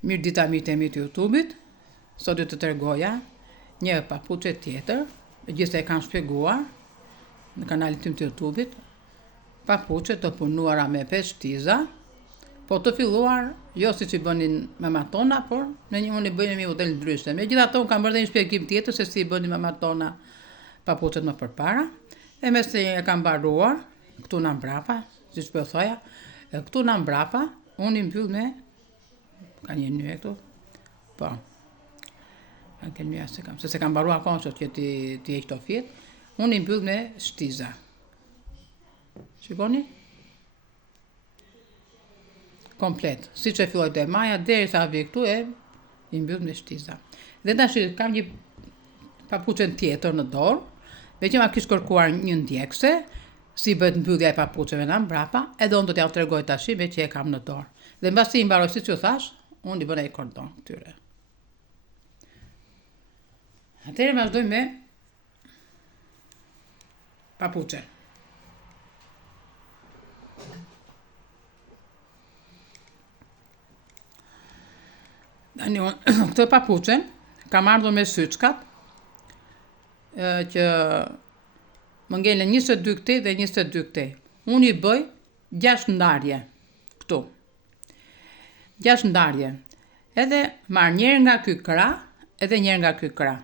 Mirë dita mi të YouTube-it, sot do të tregoja një papuçe tjetër, gjithse e kam shpjeguar në kanalin tim të YouTube-it, papuçe të punuara me 5 shtiza, po të filluar jo siç i bënin mamat tona, por në një unë i bëjmë një model ndryshe. Megjithatë unë kam bërë një shpjegim tjetër se si i bënin mamat tona papuçet më përpara, e mes se e kam mbaruar këtu na mbrapa, siç po thoja, këtu na mbrapa, unë i mbyll me ka një nyje këtu. Po. Ka një nyje se kam mbaruar akoma që ti heq këto fjet. Unë i mbyll me shtiza. Shikoni? Komplet. Siç e filloj te maja derisa vi këtu e i mbyll me shtiza. Dhe tash kam një papuçe tjetër në dorë, me që ma kish kërkuar një ndjekse, si bëhet mbyllja e papuçeve nga mbrapa, edhe unë do t'ja tregoj tash me që e kam në dorë. Dhe mbasi i mbaroj siç ju thash, unë i bëra i kordon këtyre. Atëherë vazhdoj me papuçe. Tani këtë papuçe kam ardhur me syçkat që më ngelen 22 këtej dhe 22 këtej. Unë i bëj 6 ndarje këtu. 6 ndarje. Edhe marr njëherë nga ky krah, edhe njëherë nga ky krah.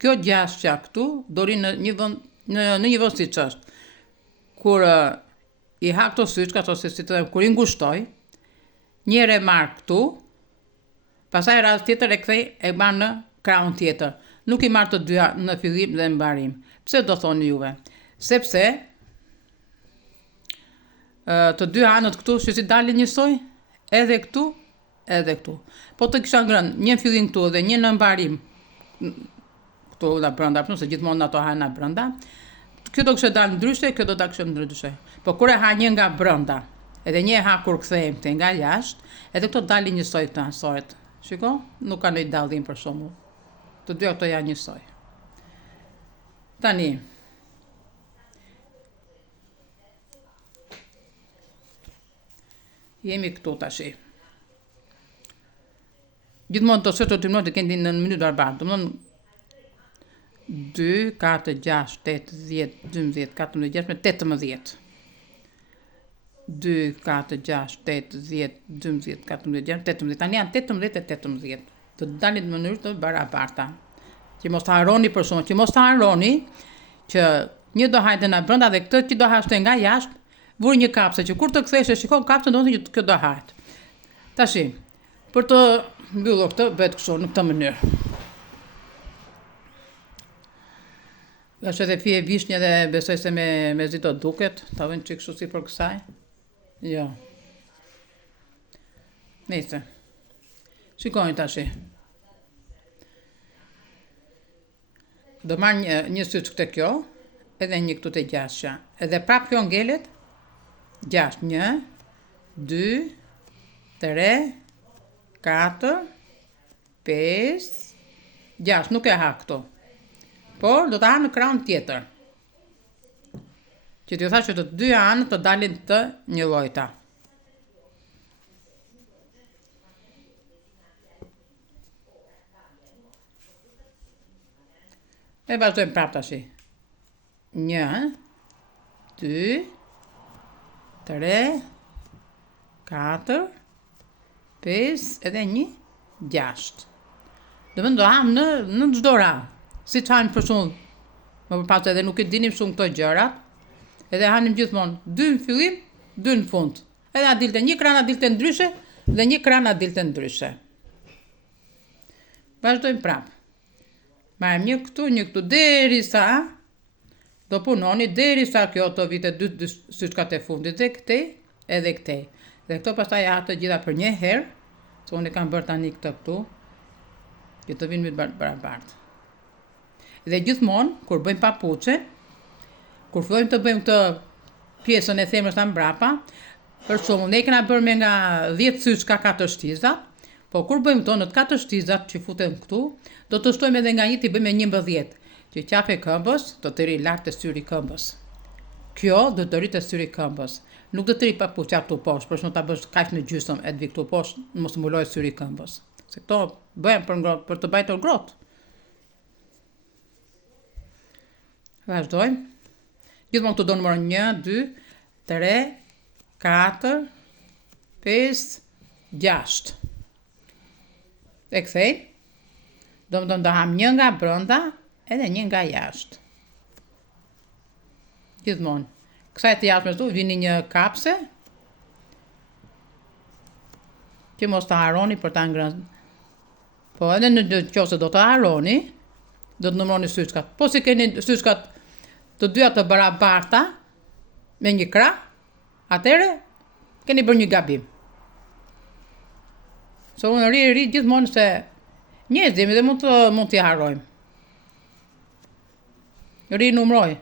Kjo 6 që këtu do rinë në një vend siç është. Kur i ha këto syçkat ose si të them, kur i ngushtoj, njëherë e marr këtu, pastaj radhë tjetër e kthej e marr në krahun tjetër. Nuk i marr të dyja në fillim dhe mbarim. Pse do thoni juve? Sepse të dy anët këtu që si dalin njësoj, edhe këtu, edhe këtu. Po të kisha ngrënë një në fillim këtu dhe një në mbarim, këtu nga brenda, se gjithmonë ato hahen nga brenda, kjo do kishte dalë ndryshe, kjo do ta kishte ndryshe. Po kur e ha një nga brenda, edhe një e ha kur kthehem këtej nga jashtë, edhe këto dalin njësoj këto ansoret. Shiko, nuk ka ndonjë dallim për shembull. Të dyja këto janë njësoj. Tani, jemi këtu tashi. Gjithmonë të sërë të të kendi në minutë arbanë. Të mënë 2, 4, 6, 8, 10, 12, 14, 16, 18. 2, 4, 6, 8, 10, 12, 14, 18. Tani janë 18 e 18. Të dalin në mënyrë të barabarta. Që mos të harroni për shumë, që mos të harroni që një do hajde nga brenda dhe këtë që do hashte nga jashtë, vuri një kapse që kur të kthesh e shikon kapsen do të thotë që kjo do hajt. Tashi, për të mbyllur këtë bëhet kështu në këtë mënyrë. Është edhe fije vishnje dhe besoj se me zi do duket, ta vënë çik kështu sipër kësaj. Jo. Nice. Shikoni tashi. Do marr një syç këtë kjo, edhe një këtu të gjashtë. Edhe prap kjo ngelet 6, 1, 2, 3, 4, 5, 6, nuk e ha këtu. Por do të ha në krahun tjetër. Që t'ju thash që të dy anët të dalin të një llojta. E vazhdojmë prap tashi. 1, 2, 3, 4, 5, edhe 1, 6. Do ham në çdo radhë. Si që hanim për shumë, më përpas edhe nuk e dinim shumë këto gjërat, edhe hanim gjithmonë 2 në fillim, 2 në fund. Edhe a dilte një krah na dilte ndryshe, dhe një krah na dilte ndryshe. Vazhdojmë prap. Marrim një këtu, derisa do punoni, derisa kjo të vite 2 syçkat e fundit dhe këtej, edhe këtej. Dhe këto pastaj ha të gjitha për një herë, se unë kam bërë tani këtu, që të vinë me barabartë. Dhe gjithmonë, kur bëjmë papuçe, kur fillojmë të bëjmë këtë pjesën e themrës nga mbrapa, për shembull, ne kena bërë me nga 10 syçka 4 shtiza, po kur bëjmë këto në 4 shtizat që futen këtu, do të shtojmë edhe nga një të bëjmë 11, që qafe këmbës do të ri lart të syri këmbës. Kjo do të rritë të syri këmbës. Nuk do të ri papuçja këtu poshtë, për shkak ta bësh kaq në gjysmë e të vi këtu poshtë, mos mbuloj syri këmbës. Se këto bëhen për të bajtur grotë. Vazhdojmë. Gjithmonë këtu do numërojmë 1, 2, 3, 4, 5, 6. E kthej. Do ham 1 nga brenda edhe 1 nga jashtë. Gjithmonë. Kësaj të jashtme këtu vini një kapse që mos ta harroni për ta ngrënë. Po edhe në qoftë do ta harroni, do të numëroni syçkat. Po si keni syçkat të dyja të barabarta me një krah, atëre keni bërë një gabim. Se unë ri gjithmonë se njerëzimi dhe mund t'i harrojmë. Ri numroj.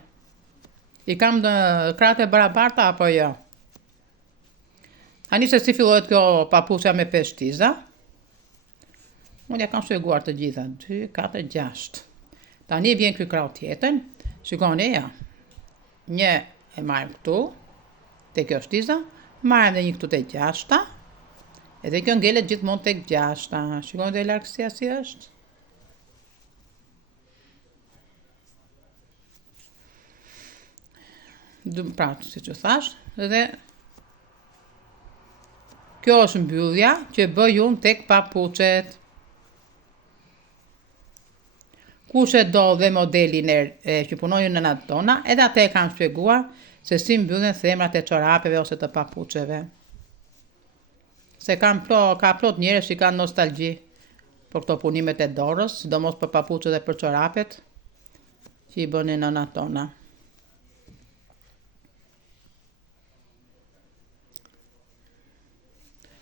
I kam në krahët e barabarta apo jo? Tani se si fillohet kjo papuçja me 5 shtiza. Unë ja kam shpjeguar të gjitha. 2, 4, 6. Tani vjen ky krah tjetër. Shikoni ja. Një e marrim këtu te kjo shtiza, marrim edhe një këtu te 6-ta. Edhe kjo ngelet gjithmonë tek 6-ta. Shikoni te largësia si është. Pra, si që thash, edhe kjo është mbyllja që bëj unë tek papuçet. Kush e do dhe modelin që punojnë në natë tona, edhe atë e kam shpjeguar se si mbyllen themrat e çorapeve ose të papuçeve. Se ka plot njerëz që kanë nostalgji për këto punimet e dorës, sidomos për papuçet dhe për çorapet që i bënin nënat tona.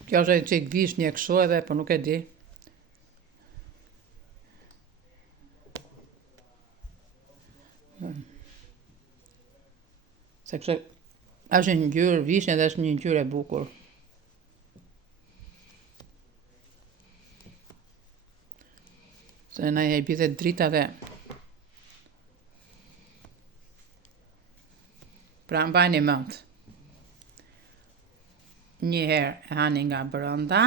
Kjo është që i vish një kështu edhe, për nuk e di. Se kështu është një ngjyrë vishnje dhe është një ngjyrë e bukur. Se na i bie drita dhe pra mbajni mend. Një herë e hani nga brenda.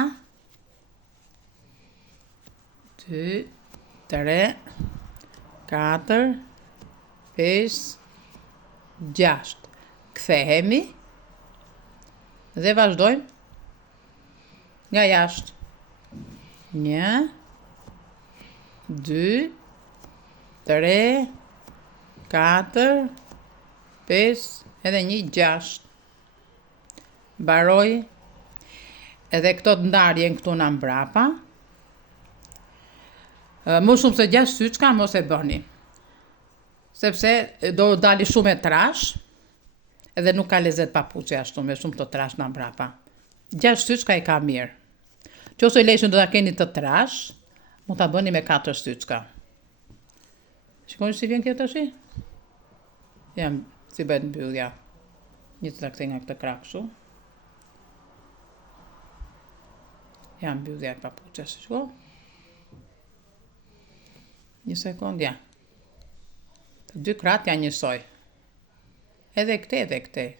2, 3, 4, 5, 6. Kthehemi dhe vazhdojmë nga jashtë. 1, 2, 3, 4, 5, edhe 1, 6. Mbaroj edhe këto të ndarjen këtu në mbrapa. Më shumë se 6 syçka mos e bëni. Sepse do dali shumë e trash, edhe nuk ka lezet papuçja ashtu me shumë të trash në mbrapa. 6 syçka i ka mirë. Qose leshën do ta keni të trash, mund ta bëni me 4 syçka. Shikoni si vjen kjo tash? Jam si bëhet mbyllja. Një të kthej nga këtë krah kështu. Jam mbyllja e papuçës, shiko. Një sekond, ja. Të dy krahat janë njësoj. Edhe këtej.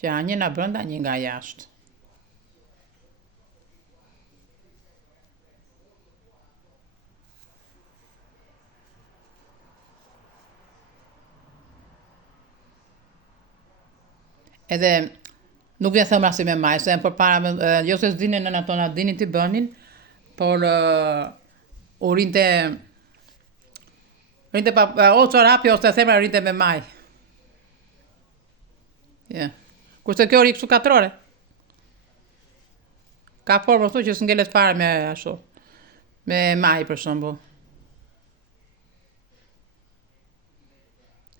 Që janë një nga brenda, një nga jashtë. Edhe nuk vjen thëmra si me maj, se përpara jo se s'dinin nëna tona, dinin t'i bënin, por u rinte o çorapi ose themra rinte me maj. Yeah. Kurse kjo ri kështu katrore. Ka formë ashtu që s'ngelet fare me ashtu. Me maj për shembull.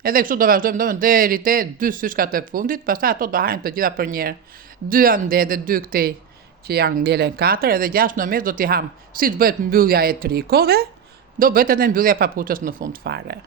Edhe kështu do vazhdojmë deri te 2 syçkat e fundit, pastaj ato do hahen të gjitha për një herë. 2 ande dhe 2 këtej që janë ngelen 4 edhe 6 në mes do t'i ham. Si të bëhet mbyllja e trikove, do bëhet edhe mbyllja e papuçës në fund fare.